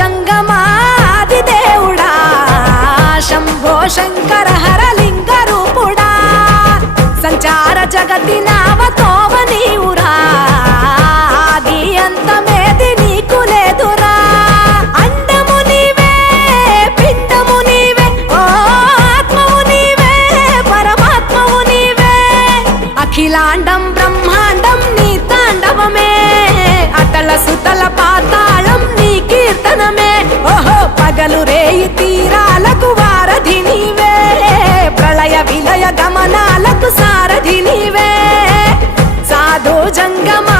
జంగమాది దేవుడా శంభో శంకర హరలింగ రూపుడా సంచార జగతి నావతోవ నీవురా ఆది అంతమేది నీకు లేదురా అండము నీవే పిండము నీవే ఓ ఆత్మవు నీవే పరమాత్మవు నీవే అఖిలాండం బ్రహ్మాండం నీ తాండవమే అతల సుతల పాతాళం నీ కీర్తనమే ఓహో పగలు రేయి తీరాలకు వారధి నీవే ప్రళయ విలయ గమనాలకు సారథి నీవే సాధు జంగమా